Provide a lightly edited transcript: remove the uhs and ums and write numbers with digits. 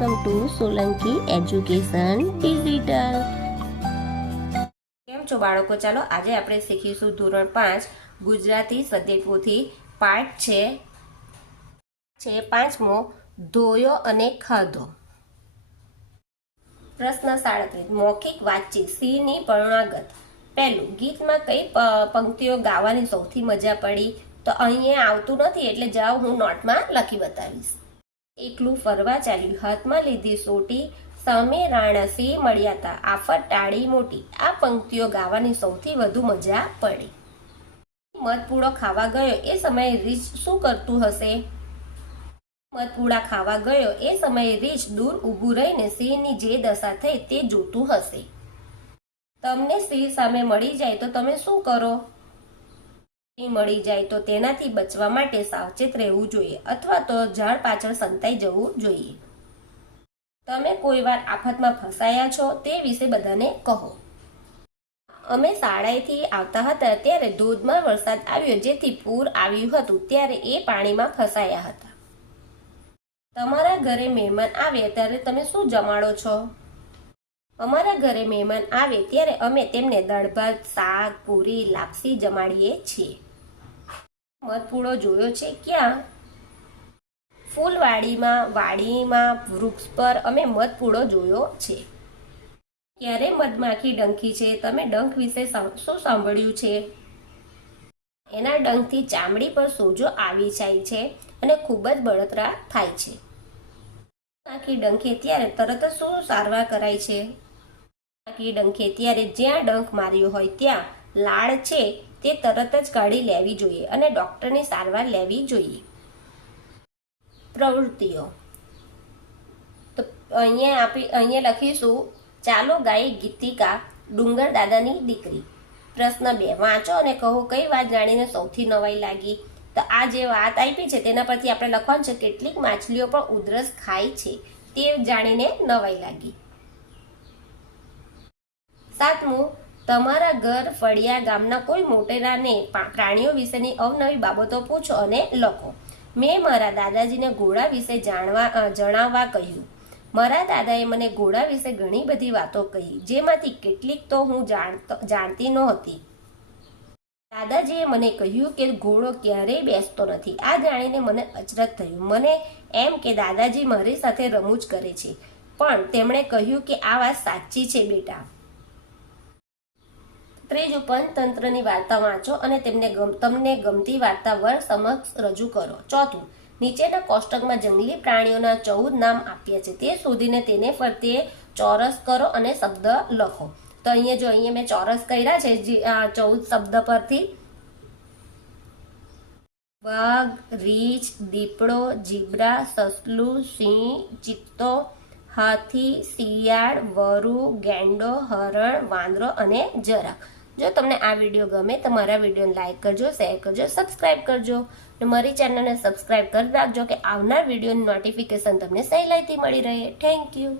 Welcome to Solanki education digital. કેમ છો બાળકો? ચાલો આજે આપણે શીખીશું ધોરણ 5 ગુજરાતી સદ્યપોથી પાઠ છે 5મો, ધોયો અને ખાધો। પ્રશ્ન 37, મૌખિક વાતચીત સી ની પરણાગત। પહેલું, ગીતમાં કઈ પંક્તિઓ ગાવાની સૌથી મજા પડી? તો અહીંયા આવતું નથી એટલે જાઓ હું નોટમાં લખી બતાવીશ। એકલું ફરવા ચાલ્યું, હાથમાં લીધી સોટી, સામે રાણા સિંહ મળ્યા તા, આફત ટાળી મોટી। આ પંક્તિઓ ગાવાની સૌથી વધુ મજા પડી। મધપૂડો ખાવા ગયો એ સમયે રીંછ શું કરતું હશે? મધપૂડા ખાવા ગયો એ સમયે રીંછ દૂર ઊભું રહીને સિંહની જે દશા થઈ તે જોતું હશે। તમને સિંહ સામે મળી જાય તો તમે શું કરો? મળી જાય તો તેનાથી બચવા માટે સાવચેત રહેવું જોઈએ અથવા તો ઝાડ પાછળ સંતાઈ જવું જોઈએ। તમે કોઈ વાર આફતમાં ફસાયા છો તે વિશે બધાને કહો। અમે શાળાએથી આવતા હતા ત્યારે ધોધમાર વરસાદ આવ્યો જેથી પૂર આવ્યું હતું, ત્યારે એ પાણીમાં ફસાયા હતા। તમારા ઘરે મહેમાન આવે ત્યારે તમે શું જમાડો છો? અમારા ઘરે મહેમાન આવે ત્યારે અમે તેમને દાળ ભાત, શાક, પૂરી, લાપસી જમાડીએ છીએ। મધપૂડો જોયો છે ક્યાં? ફૂલવાડીમાં, વાડીમાં, વૃક્ષ પર અમે મધપૂડો જોયો છે। ક્યારે મધમાખી ડંખી છે? તમે ડંખ વિશે શું સાંભળ્યું છે? એના ડંખથી ચામડી પર સોજો આવી જાય છે અને ખૂબ જ બળતરા થાય છે। માખી ડંખે ત્યારે તરત જ શું સારવાર કરાય છે? માખી ડંખે ત્યારે જ્યાં ડંખ માર્યો હોય ત્યાં લાળ છે તે તરત જ કાઢી લેવી જોઈએ અને ડોક્ટરની સારવાર લેવી જોઈએ। પ્રવૃત્તિઓ તો અહીંયા લખીશું, ચાલો ગાય ગીતિકા ડુંગર દાદાની દીકરી। પ્રશ્ન 2, વાંચો અને કહો કઈ વાત જાણીને સૌથી નવાઈ લાગી? તો આ જે વાત આપી છે તેના પરથી આપણે લખવાનું છે કેટલીક માછલીઓ પણ ઉધરસ ખાય છે તે જાણીને નવાઈ લાગી। 7મું, તમારા ઘર ફળિયા ગામના કોઈ મોટેરાને પ્રાણીઓ વિશેની અવનવી બાબતો પૂછો અને લખો। મેં મારા દાદાજીને ઘોડા વિશે જણાવવા કહ્યું। મારા દાદાએ મને ઘોડા વિશે ઘણી બધી વાતો કહી, જેમાંથી કેટલીક તો હું જાણતી નહોતી। દાદાજીએ મને કહ્યું કે ઘોડો ક્યારેય બેસતો નથી। આ જાણીને મને અચરજ થયું। મને એમ કે દાદાજી મારી સાથે રમૂજ કરે છે, પણ તેમણે કહ્યું કે આ વાત સાચી છે બેટા। 3, પંચતંત્રની વાર્તા વાંચો અને તમને ગમતી વાર્તા વર્ગ સમક્ષ રજૂ કરો। 4, નીચેના કોષ્ટકમાં જંગલી પ્રાણીઓના 14 નામ આપ્યા છે તે શોધીને તેને ફરતે ચોરસ કરો અને શબ્દ લખો। તો અહીંયા મેં ચોરસ કર્યા છે 14 શબ્દ પરથી: વાઘ, રીંછ, દીપડો, જીબ્રા, સસલું, સિંહ, ચિત્તો, હાથી, શિયાળ, વરુ, ગેંડો, હરણ, વાંદરો અને જરાફ। જો તમને આ વિડીયો ગમે તો મારા વિડીયોને લાઈક કરજો, શેર કરજો, સબસ્ક્રાઈબ કરજો અને મારી ચેનલને સબસ્ક્રાઈબ કરી રાખજો કે આવનાર વિડીયોની નોટિફિકેશન તમને સહેલાઈથી મળી રહે। Thank you.